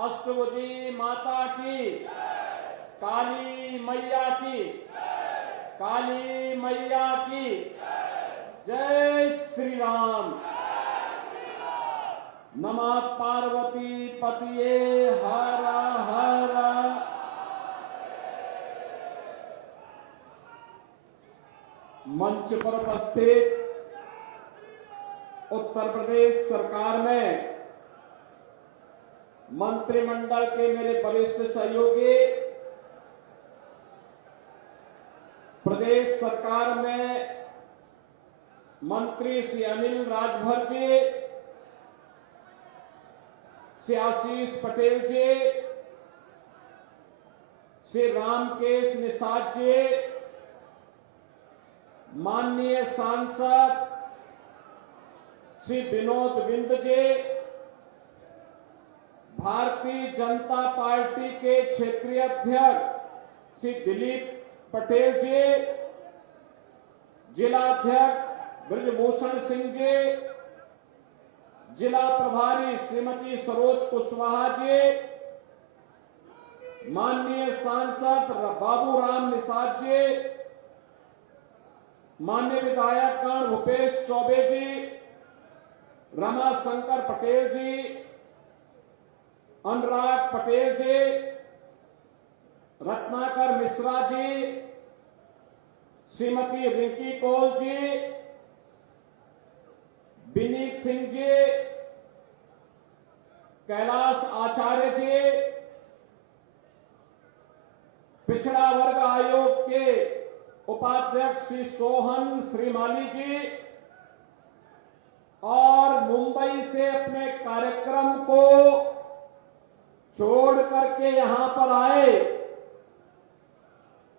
अष्टभुजी माता की, काली मैया की, काली मैया की जय श्री राम। नमः पार्वती पतिये हर हर। मंच पर उपस्थित उत्तर प्रदेश सरकार में मंत्रिमंडल के मेरे वरिष्ठ सहयोगी, प्रदेश सरकार में मंत्री श्री अनिल राजभर जी, श्री आशीष पटेल जी, श्री रामकेश निषाद जी, माननीय सांसद श्री विनोद बिंद जी, भारतीय जनता पार्टी के क्षेत्रीय अध्यक्ष श्री दिलीप पटेल जी, जिलाध्यक्ष ब्रजभूषण सिंह जी, जिला प्रभारी श्रीमती सरोज कुशवाहा जी, माननीय सांसद बाबूराम निषाद जी, माननीय विधायकगण भूपेश चौबे जी, रमा शंकर पटेल जी, अनुराग पटेल जी, रत्नाकर मिश्रा जी, श्रीमती रिंकी कौल जी, विनीत सिंह जी, कैलाश आचार्य जी, पिछड़ा वर्ग आयोग के उपाध्यक्ष श्री सोहन श्रीमाली जी और मुंबई से अपने कार्यक्रम को छोड़ करके यहां पर आए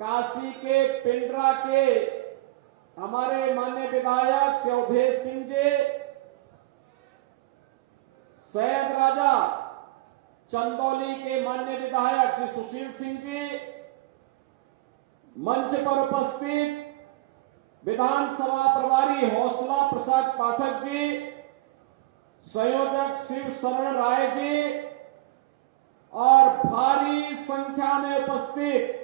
काशी के पिंडरा के हमारे माननीय विधायक श्री अवधेश सिंह जी, सैयद राजा चंदौली के माननीय विधायक श्री सुशील सिंह जी, मंच पर उपस्थित विधानसभा प्रभारी हौसला प्रसाद पाठक जी, संयोजक शिव शरण राय जी और भारी संख्या में उपस्थित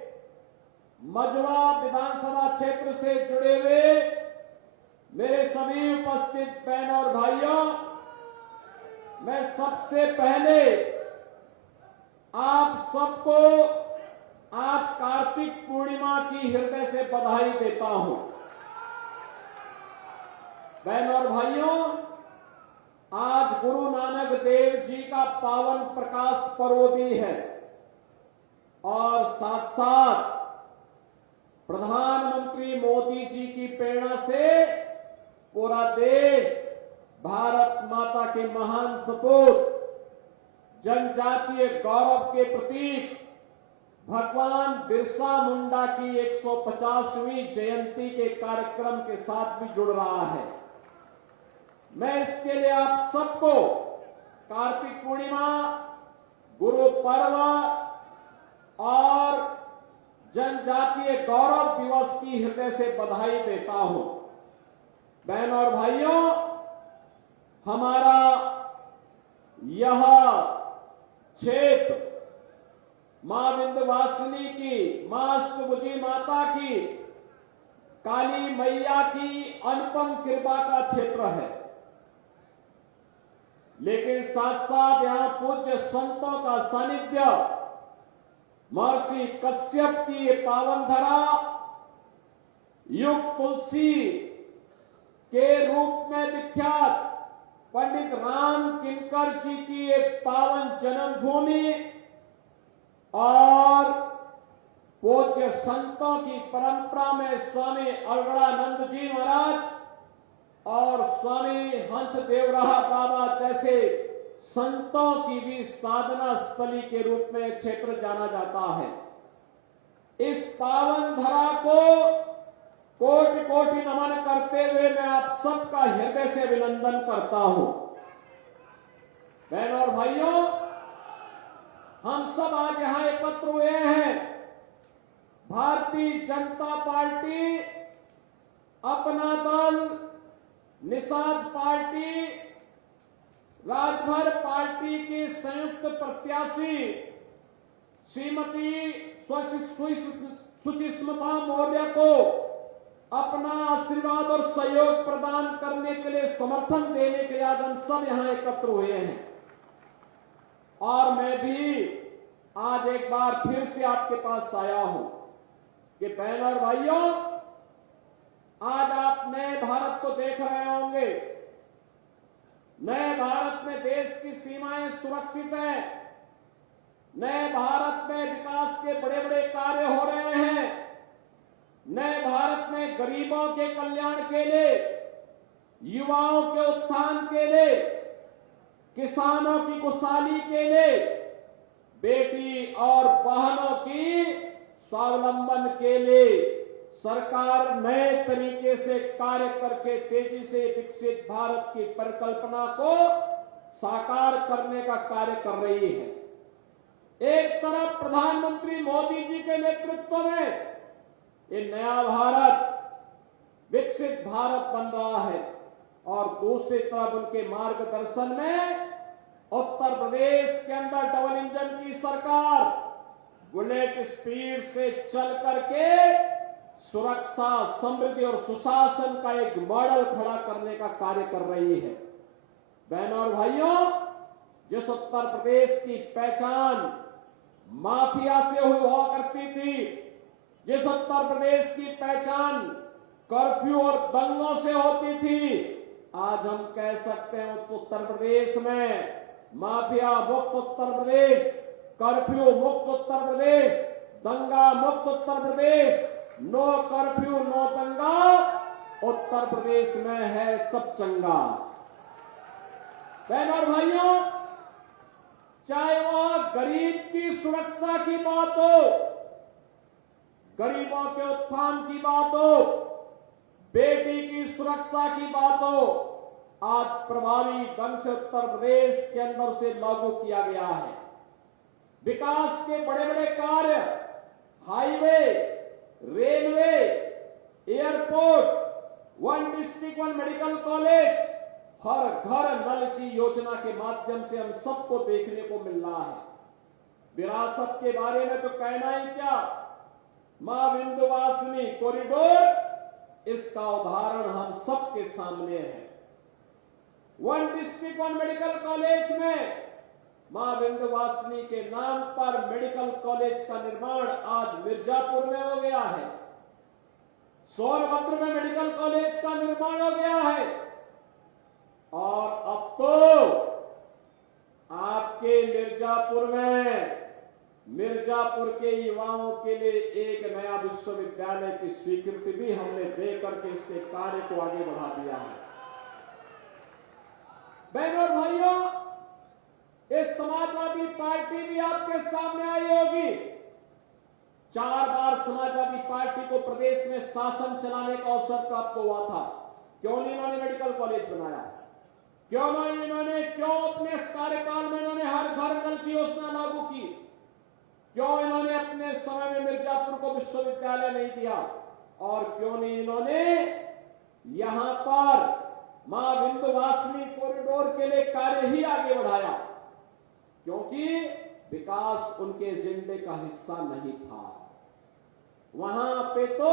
मझवा विधानसभा क्षेत्र से जुड़े हुए मेरे सभी उपस्थित बहनों और भाइयों, मैं सबसे पहले आप सबको आज कार्तिक पूर्णिमा की हृदय से बधाई देता हूं। बहनों और भाइयों, आज गुरु नानक देव जी का पावन प्रकाश पर्व भी है और साथ साथ प्रधानमंत्री मोदी जी की प्रेरणा से पूरा देश भारत माता के महान सपूत, जनजातीय गौरव के प्रतीक भगवान बिरसा मुंडा की 150वीं जयंती के कार्यक्रम के साथ भी जुड़ रहा है। मैं इसके लिए आप सबको कार्तिक पूर्णिमा, गुरु पर्व और जनजातीय गौरव दिवस की हृदय से बधाई देता हूं। बहनों और भाइयों, हमारा यह क्षेत्र मां विंध्यवासिनी की, मां अष्टभुजी माता की, काली मैया की अनुपम कृपा का क्षेत्र है, लेकिन साथ साथ यहां पूज्य संतों का सानिध्य, महर्षि कश्यप की ये पावन धरा, युग तुलसी के रूप में विख्यात पंडित राम किंकर जी की एक पावन जन्मभूमि और पूज्य संतों की परंपरा में स्वामी अलगड़ानंद जी महाराज और स्वामी हंसदेवराह बाबा जैसे संतों की भी साधना स्थली के रूप में क्षेत्र जाना जाता है। इस पावन धरा को कोटि कोटि नमन करते हुए मैं आप सबका हृदय से अभिनंदन करता हूं। बहनों और भाइयों, हम सब आज यहां एकत्र हुए हैं। भारतीय जनता पार्टी, अपना दल, निषाद पार्टी, राजभर पार्टी की संयुक्त प्रत्याशी श्रीमती सुषमा मौर्य को अपना आशीर्वाद और सहयोग प्रदान करने के लिए, समर्थन देने के लिए आज हम सब यहां एकत्र हुए हैं। और मैं भी आज एक बार फिर से आपके पास आया हूं कि बहनों और भाइयों, आज आप नए भारत को देख रहे होंगे। नए भारत में देश की सीमाएं सुरक्षित है। नए भारत में विकास के बड़े बड़े कार्य हो रहे हैं। नए भारत में गरीबों के कल्याण के लिए, युवाओं के उत्थान के लिए, किसानों की खुशहाली के लिए, बेटी और बहनों की स्वावलंबन के लिए सरकार नए तरीके से कार्य करके तेजी से विकसित भारत की परिकल्पना को साकार करने का कार्य कर रही है। एक तरफ प्रधानमंत्री मोदी जी के नेतृत्व में ये नया भारत, विकसित भारत बन रहा है और दूसरी तरफ उनके मार्गदर्शन में उत्तर प्रदेश के अंदर डबल इंजन की सरकार बुलेट स्पीड से चल करके सुरक्षा, समृद्धि और सुशासन का एक मॉडल खड़ा करने का कार्य कर रही है। बहनों और भाइयों, जिस उत्तर प्रदेश की पहचान माफिया से हुआ करती थी, जिस उत्तर प्रदेश की पहचान कर्फ्यू और दंगों से होती थी, आज हम कह सकते हैं उस उत्तर प्रदेश में माफिया मुक्त उत्तर प्रदेश, कर्फ्यू मुक्त उत्तर प्रदेश, दंगा मुक्त Uttar Pradesh, no curfew no दंगा उत्तर प्रदेश में है सब चंगा। बहनों और भाइयों, चाहे वह गरीब की सुरक्षा की बात हो, गरीबों के उत्थान की बात हो, बेटी की सुरक्षा की बात हो, आज प्रभावी ढंग से उत्तर प्रदेश के अंदर से लागू किया गया है। विकास के बड़े बड़े कार्य, highway, railway, airport, one district one medical college, हर घर नल की योजना के माध्यम से हम सबको देखने को मिल रहा है। विरासत के बारे में तो कहना ही क्या, मां विंध्यवासिनी कॉरिडोर इसका उदाहरण हम सबके सामने है। One district one medical college में मां विंध्यवासिनी के नाम पर मेडिकल कॉलेज का निर्माण आज मिर्जापुर में हो गया है। सोनभद्र में मेडिकल कॉलेज का निर्माण हो गया है और अब तो आपके मिर्जापुर के युवाओं के लिए एक नया विश्वविद्यालय की स्वीकृति भी हमने देकर के इसके कार्य को आगे बढ़ा दिया है। बहनों और भाइयों, इस समाजवादी पार्टी भी आपके सामने आई होगी। 4 बार समाजवादी पार्टी को प्रदेश में शासन चलाने का अवसर प्राप्त हुआ था। क्यों नहीं इन्होंने मेडिकल कॉलेज बनाया? क्यों नहीं क्यों अपने कार्यकाल में इन्होंने हर घर नल की योजना लागू की? क्यों इन्होंने अपने समय में मिर्जापुर को विश्वविद्यालय नहीं दिया? और क्यों नहीं इन्होंने यहां पर मां विंध्यवासिनी कॉरिडोर के लिए कार्य ही आगे बढ़ाया? क्योंकि विकास उनके एजेंडे का हिस्सा नहीं था। वहां पे तो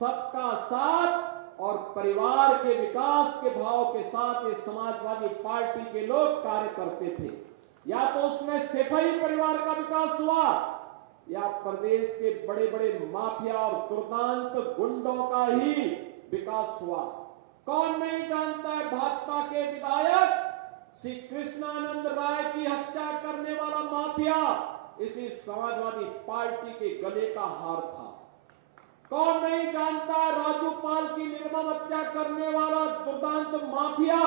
सबका साथ और परिवार के विकास के भाव के साथ ये समाजवादी पार्टी के लोग कार्य करते थे। या तो उसमें सिपाही परिवार का विकास हुआ या प्रदेश के बड़े बड़े माफिया और दुर्दांत गुंडों का ही विकास हुआ। कौन नहीं जानता है भाजपा के विधायक श्री कृष्णानंद राय की हत्या करने वाला माफिया इसी समाजवादी पार्टी के गले का हार था। कौन नहीं जानता राजू पाल की निर्मम हत्या करने वाला दुर्दांत माफिया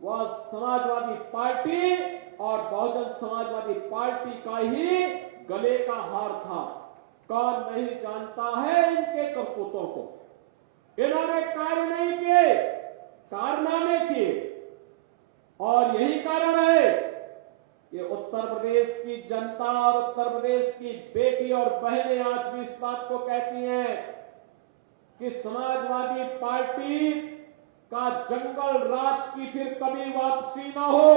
वह समाजवादी पार्टी और बहुजन समाजवादी पार्टी का ही गले का हार था। कौन नहीं जानता है इनके करतूतों को? इन्होंने कार्य नहीं किए, कारनामे किए और यही कारण है कि उत्तर प्रदेश की जनता और उत्तर प्रदेश की बेटी और बहनें आज भी इस बात को कहती हैं कि समाजवादी पार्टी का जंगल राज की फिर कभी वापसी ना हो।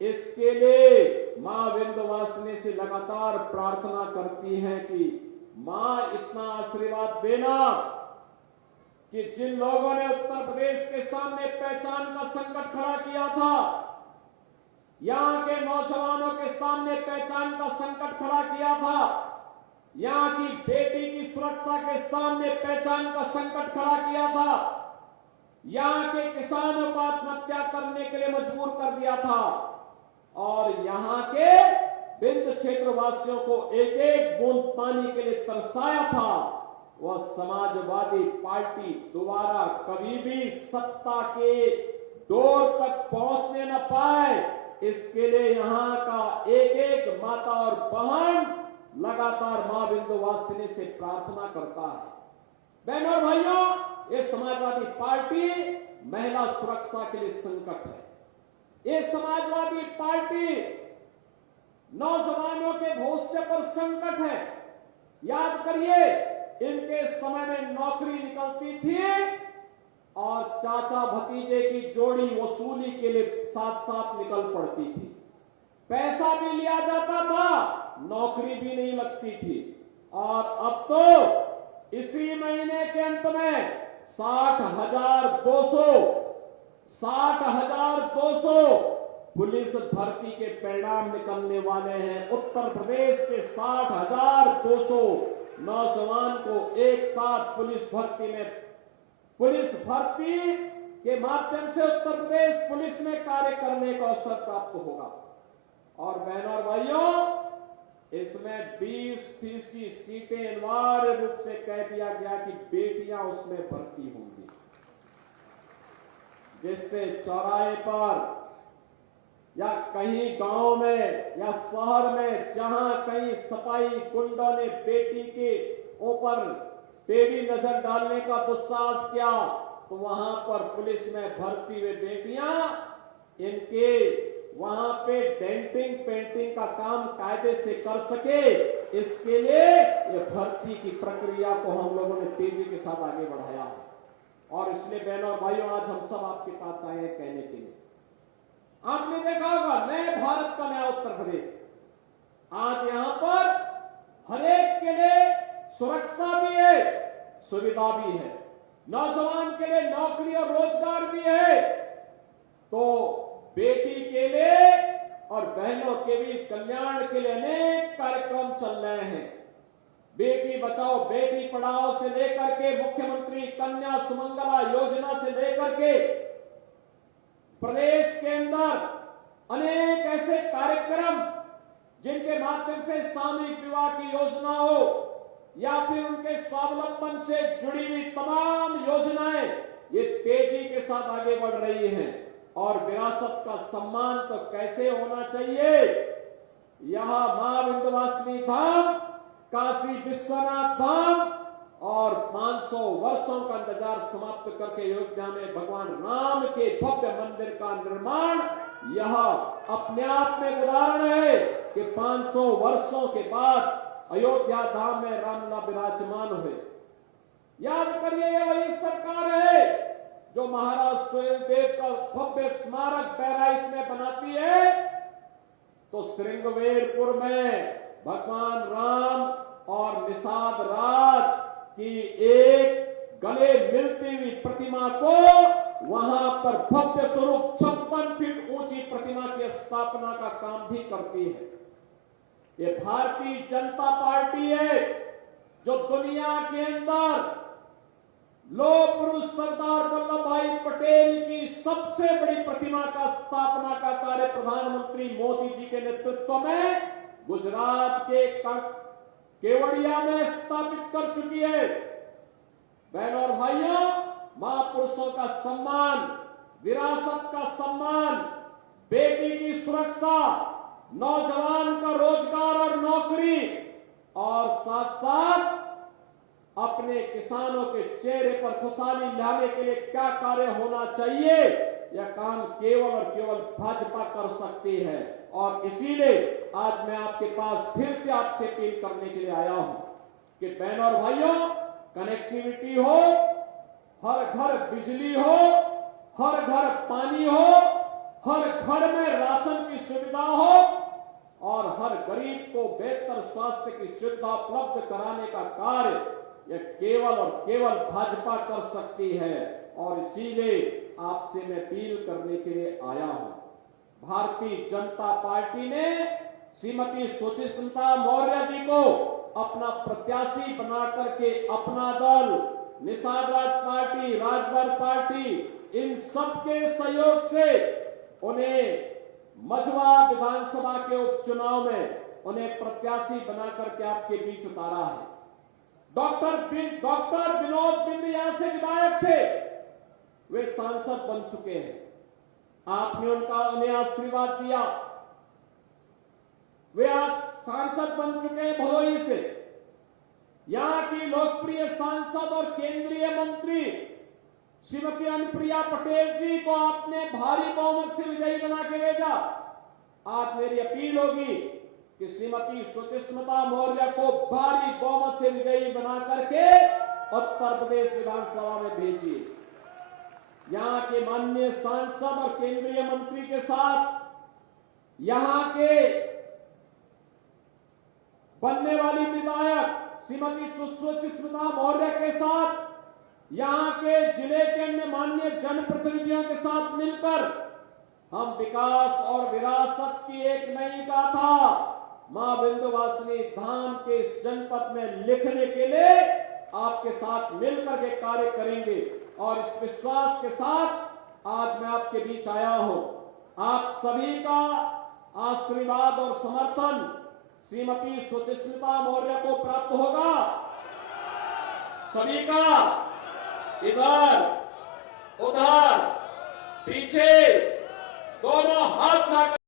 इसके लिए मां विंध्यवासिनी से लगातार प्रार्थना करती हैं कि मां इतना आशीर्वाद देना कि जिन लोगों ने उत्तर प्रदेश के सामने पहचान का संकट खड़ा किया था, यहां के नौजवानों के सामने पहचान का संकट खड़ा किया था, यहां की बेटी की सुरक्षा के सामने पहचान का संकट खड़ा किया था, यहां के किसानों को आत्महत्या करने के लिए मजबूर कर दिया था और यहां के विंध्य क्षेत्रवासियों को एक एक बूंद पानी के लिए तरसाया था, वह समाजवादी पार्टी दोबारा कभी भी सत्ता के डोर तक पहुंचने न पाए, इसके लिए यहां का एक एक माता और बहन लगातार मां विंध्यवासिनी से प्रार्थना करता है। बहनों और भाइयों, ये समाजवादी पार्टी महिला सुरक्षा के लिए संकट है। ये समाजवादी पार्टी नौजवानों के भविष्य पर संकट है। याद करिए, इनके समय में नौकरी निकलती थी और चाचा भतीजे की जोड़ी वसूली के लिए साथ साथ निकल पड़ती थी। पैसा भी लिया जाता था, नौकरी भी नहीं लगती थी। और अब तो इसी महीने के अंत में 60,200 पुलिस भर्ती के परिणाम निकलने वाले हैं। उत्तर प्रदेश के 60,200 नौजवान को एक साथ पुलिस भर्ती के माध्यम से उत्तर प्रदेश पुलिस में कार्य करने का अवसर प्राप्त होगा। और बहनों और भाइयों, इसमें 20% सीटें अनिवार्य रूप से कह दिया गया कि बेटियां उसमें भर्ती होंगी, जिससे चौराहे पर या कहीं गांव में या शहर में जहां कहीं सफाई गुंडों ने बेटी के ऊपर टेढ़ी नजर डालने का दुस्साहस किया, तो वहां पर पुलिस में भर्ती हुए बेटियां इनके वहां पे डेंटिंग पेंटिंग का काम कायदे से कर सके, इसके लिए ये भर्ती की प्रक्रिया को हम लोगों ने तेजी के साथ आगे बढ़ाया है। और इसलिए बहनों और भाइयों, आज हम सब आपके पास आए हैं कहने के लिए, आपने देखा होगा नए भारत का नया उत्तर प्रदेश, आज यहां पर हर एक के लिए सुरक्षा भी है, सुविधा भी है, नौजवान के लिए नौकरी और रोजगार भी है, तो बेटी के लिए और बहनों के भी कल्याण के लिए अनेक कार्यक्रम चल रहे हैं। बेटी बचाओ बेटी पढ़ाओ से लेकर के मुख्यमंत्री कन्या सुमंगला योजना से लेकर के प्रदेश के अंदर अनेक ऐसे कार्यक्रम जिनके माध्यम से सामूहिक विवाह की योजना हो या फिर उनके स्वावलंबन से जुड़ी हुई तमाम योजनाएं ये तेजी के साथ आगे बढ़ रही हैं। और विरासत का सम्मान तो कैसे होना चाहिए, यहां मां विंध्यवासिनी धाम, काशी विश्वनाथ धाम और 500 वर्षों का इंतजार समाप्त करके अयोध्या में भगवान राम के भव्य मंदिर का निर्माण, यह अपने आप में उदाहरण है कि 500 वर्षों के बाद अयोध्या धाम में रामलला विराजमान हुए। याद करिए, ये वही सरकार है जो महाराज सुहेलदेव का भव्य स्मारक बहराइच में बनाती है, तो श्रृंगवेरपुर में भगवान राम और निषाद राज की एक गले मिलती हुई प्रतिमा को वहां पर भव्य स्वरूप 56 फीट ऊंची प्रतिमा की स्थापना का काम भी करती है। ये भारतीय जनता पार्टी है जो दुनिया के अंदर लौह पुरुष सरदार वल्लभ भाई पटेल की सबसे बड़ी प्रतिमा का स्थापना का कार्य प्रधानमंत्री मोदी जी के नेतृत्व में गुजरात के केवड़िया में स्थापित कर चुकी है। बहनों और भाइयों, महापुरुषों का सम्मान, विरासत का सम्मान, बेटी की सुरक्षा, नौजवान का रोजगार और नौकरी और साथ साथ अपने किसानों के चेहरे पर खुशहाली लाने के लिए क्या कार्य होना चाहिए, यह काम केवल और केवल भाजपा कर सकती है। और इसीलिए आज मैं आपके पास फिर से आपसे अपील करने के लिए आया हूं कि बहनों और भाइयों, कनेक्टिविटी हो, हर घर बिजली हो, हर घर पानी हो, हर घर में राशन की सुविधा हो और हर गरीब को बेहतर स्वास्थ्य की सुविधा उपलब्ध कराने का कार्य यह केवल और केवल भाजपा कर सकती है। और इसीलिए आपसे मैं अपील करने के लिए आया हूं। भारतीय जनता पार्टी ने श्रीमती सुचिस्मिता मौर्य जी को अपना प्रत्याशी बना करके अपना दल, निषाद राज पार्टी, राजभर पार्टी, इन सबके सहयोग से उन्हें मझवा विधानसभा के उपचुनाव में उन्हें प्रत्याशी बना करके आपके बीच उतारा है। डॉक्टर विनोद बिंद यहां से विधायक थे, वे सांसद बन चुके हैं। आपने उन्हें आशीर्वाद दिया, वे आज सांसद बन चुके हैं भदोही से। यहां की लोकप्रिय सांसद और केंद्रीय मंत्री श्रीमती अनुप्रिया पटेल जी को आपने भारी बहुमत से विजयी बना के भेजा। आज मेरी अपील होगी कि श्रीमती सुचिस्मिता मौर्य को भारी बहुमत से विजयी बना करके उत्तर प्रदेश विधानसभा में भेजिए। यहां के माननीय सांसद और केंद्रीय मंत्री के साथ यहां के बनने वाली विधायक श्रीमती सुचिस्मिता मौर्य के साथ यहां के जिले के अन्य माननीय जनप्रतिनिधियों के साथ मिलकर हम विकास और विरासत की एक नई गाथा मां विंध्यवासिनी धाम के इस जनपद में लिखने के लिए आपके साथ मिलकर के कार्य करेंगे। और इस विश्वास के साथ आज मैं आपके बीच आया हूं। आप सभी का आशीर्वाद और समर्थन श्रीमती सुचिस्मिता मौर्य को प्राप्त होगा। सभी का इधर उधर पीछे दोनों हाथ ना